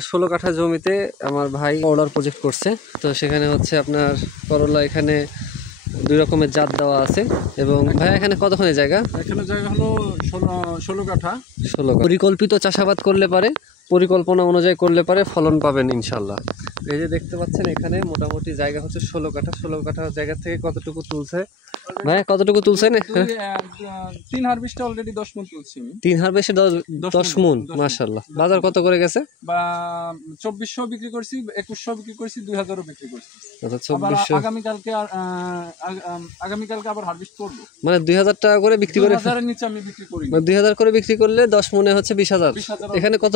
16 কাঠা জমিতে আমার ভাই করলার প্রজেক্ট করছে। তো সেখানে হচ্ছে আপনার করলা এখানে দুই রকমের জাত দেওয়া আছে। এবং ভাই এখানে কতখানি জায়গা? এখানে জায়গা হলো 16 কাঠা। 16 কাঠা। পরিকল্পিত চাষাবাদ করলে পারে, পরিকল্পনা অনুযায়ী করলে পারে ফলন পাবেন ইনশাল্লাহ। এই যে দেখতে পাচ্ছেন এখানে মোটামুটি জায়গা হচ্ছে 16 কাঠা। 16 কাঠা জায়গা থেকে কতটুকু তুলছে ভাই? কতটুকু তুলছেন? 3 হারভেস্টে অলরেডি 10 মণ তুলছি। 3 হারভেস্টে 10 মণ, মাশাআল্লাহ। বাজার কত করে গেছে? বা 2400 বিক্রি করছি, 2100 বিক্রি করছি, 2000 বিক্রি করছি। আচ্ছা, 2400। আগামীকালকে আবার হারভেস্ট করব। মানে 2000 টাকা করে বিক্রি করে, 2000 এর নিচে আমি বিক্রি করি না। 2000 করে বিক্রি করলে 10 মণে হচ্ছে 20000। এখানে কত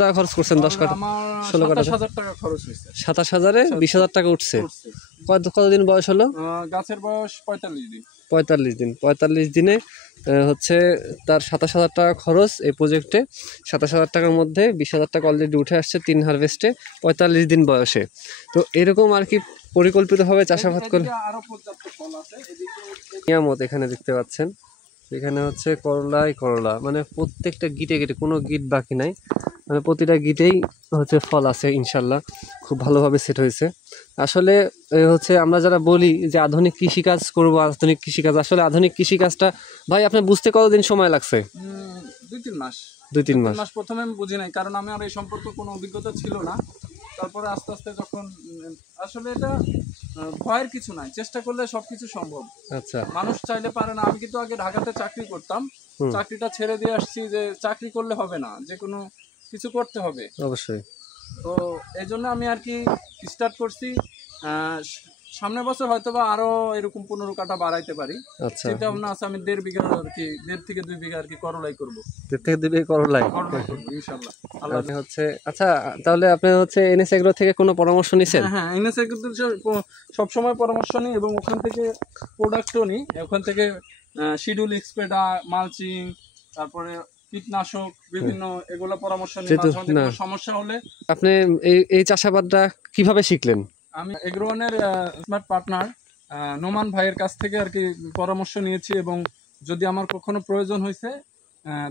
টাকা খরচ করছেন? 10 কাঠা, আমার 16 কাঠা 27000 টাকা খরচ হয়েছে। 27000 এ 20000 টাকা উঠছে। কতদিন বয়স হলো? গাছের বয়স 45 দিন। 45 দিন। 45 দিনে হচ্ছে তার 27000 টাকা খরচ এই প্রজেক্টে। 27000 টাকার মধ্যে 20000 টাকা অলরেডি উঠে আসছে 3 হারভেস্টে 45 দিন বয়সে। তো এরকম আর কি পরিকল্পিতভাবে চাষাবাদ করে আরো পর্যাপ্ত ফল আছে। নিয়ামত এখানে দেখতে পাচ্ছেন। এখানে হচ্ছে করলা, মানে প্রত্যেকটা গিটে গিটে কোনো গিট বাকি নাই, মানে প্রতিটা গিটেই হচ্ছে ফল আছে ইনশাল্লাহ। খুব ভালোভাবে সেট হয়েছে। আসলে হচ্ছে আমরা যারা বলি যে আধুনিক কৃষিকাজ করব, আধুনিক কৃষিকাজ, আসলে আধুনিক কৃষিকাজটা ভাই আপনার বুঝতে কতদিন সময় লাগছে? 2-3 মাস। 2-3 মাস। প্রথমে আমি বুঝি নাই, কারণ আমি আর এই সম্পর্কে কোনো অভিজ্ঞতা ছিল না। তারপরে আস্তে আস্তে যখন আসলে এটা ভয়ের কিছু নাই, চেষ্টা করলে সবকিছু সম্ভব। আচ্ছা, মানুষ চাইলে পারে না। আমি কিন্তু আগে ঢাকাতে চাকরি করতাম, চাকরিটা ছেড়ে দিয়ে আসছি যে চাকরি করলে হবে না, যে কোনো কিছু করতে হবে অবশ্যই। তো এই জন্য আমি আর কি স্টার্ট করছি। সামনের বছর হয়তো বা আরো এরকম 15 কাঠা বাড়াইতে পারি। আচ্ছা, চিন্তা ভাবনা আছে আমি 1.5 বিঘা আর কি, 1.5 থেকে 2 বিঘা আর কি করলাই করবো। 1.5 থেকে 2 বিঘা করলাই ইনশাআল্লাহ। হচ্ছে। আচ্ছা, তাহলে আপনি হচ্ছে এনএস এগ্রো থেকে কোনো পরামর্শ নিছেন? হ্যাঁ, এনএস এগ্রো সবসময় পরামর্শ নিই এবং ওখান থেকে প্রোডাক্টও নিই। ওখান থেকে শিডিউল এক্সপেডা, মালচিং, তারপরে কীটনাশক বিভিন্ন এগুলো পরামর্শ নিই। সমস্যা হলে আপনি এই চাষাবাদটা কিভাবে শিখলেন? আমি এগ্রোওয়ানের স্মার্ট পার্টনার নোমান ভাইয়ের কাছ থেকে আর কি পরামর্শ নিয়েছি, এবং যদি আমার কখনো প্রয়োজন হয়েছে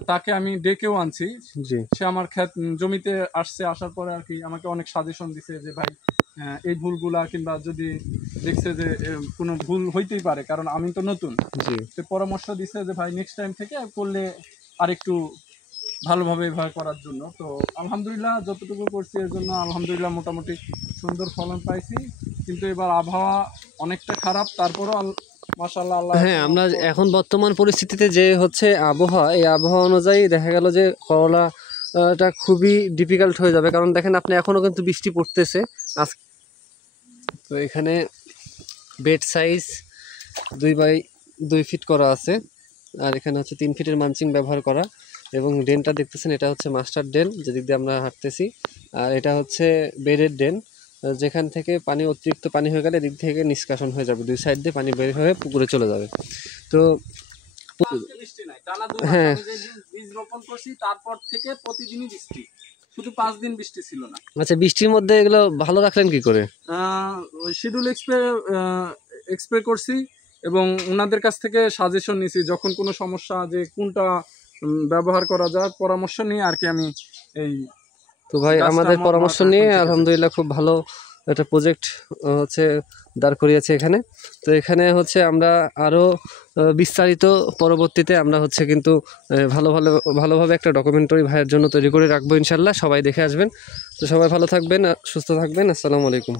তাকে আমি ডেকেও আনছি। সে আমার জমিতে আসার পরে আর কি আমাকে অনেক সাজেশন দিছে যে ভাই এই ভুলগুলা, কিংবা যদি দেখছে যে কোনো ভুল হইতেই পারে, কারণ আমি তো নতুন, সে পরামর্শ দিছে যে ভাই নেক্সট টাইম থেকে করলে আরেকটু ভালোভাবে এভাবে করার জন্য। তো আলহামদুলিল্লাহ যতটুকু করছি এর জন্য আলহামদুলিল্লাহ মোটামুটি সুন্দর ফলন পাইছি। কিন্তু এবার আবহাওয়া অনেকটা খারাপ, তারপরও মাশাআল্লাহ আল্লাহ। হ্যাঁ, আমরা এখন বর্তমান পরিস্থিতিতে যে হচ্ছে আবহাওয়া, এই আবহাওয়া অনুযায়ী দেখা গেল যে করলাটা খুবই ডিফিকাল্ট হয়ে যাবে। কারণ দেখেন আপনি এখনও কিন্তু বৃষ্টি পড়তেছে। তো এখানে বেড সাইজ 2x2 ফিট করা আছে, আর এখানে হচ্ছে 3 ফিটের মালচিং ব্যবহার করা। এবং ড্রেনটা দেখতেছেন, এটা হচ্ছে মাস্টার ড্রেন যেদিক দিয়ে আমরা হাঁটতেছি। আর এটা হচ্ছে বেডের ড্রেন, যেখান থেকে পানি অতিরিক্ত পানি হয়ে গেলে এদিক থেকে নিষ্কাশন হয়ে যাবে, 2 সাইড দিয়ে পানি বের হয়ে পুকুরে চলে যাবে। তো হ্যাঁ, বীজ রোপণ করছি তারপর থেকে প্রতিদিনই বৃষ্টি, শুধু 5 দিন বৃষ্টি ছিল না। আচ্ছা, বৃষ্টির মধ্যে এগুলো ভালো রাখলেন কি করে? শিডিউল এক্সপ্রে করছি এবং ওনাদের কাছ থেকে সাজেশন নিয়েছি, যখন কোনো সমস্যা যে কোনটা ব্যবহার করা যায় পরামর্শ নিয়ে আর কি আমি এই। তো ভাই আমাদের পরামর্শ নিয়ে আলহামদুলিল্লাহ খুব ভালো একটা প্রজেক্ট হচ্ছে দাঁড় করিয়েছে এখানে। তো এখানে হচ্ছে আমরা আরও বিস্তারিত পরবর্তীতে আমরা হচ্ছে কিন্তু ভালোভাবে একটা ডকুমেন্টারি ভাইয়ের জন্য তৈরি করে রাখবো ইনশাল্লাহ। সবাই দেখে আসবেন। তো সবাই ভালো থাকবেন, সুস্থ থাকবেন। আসসালামু আলাইকুম।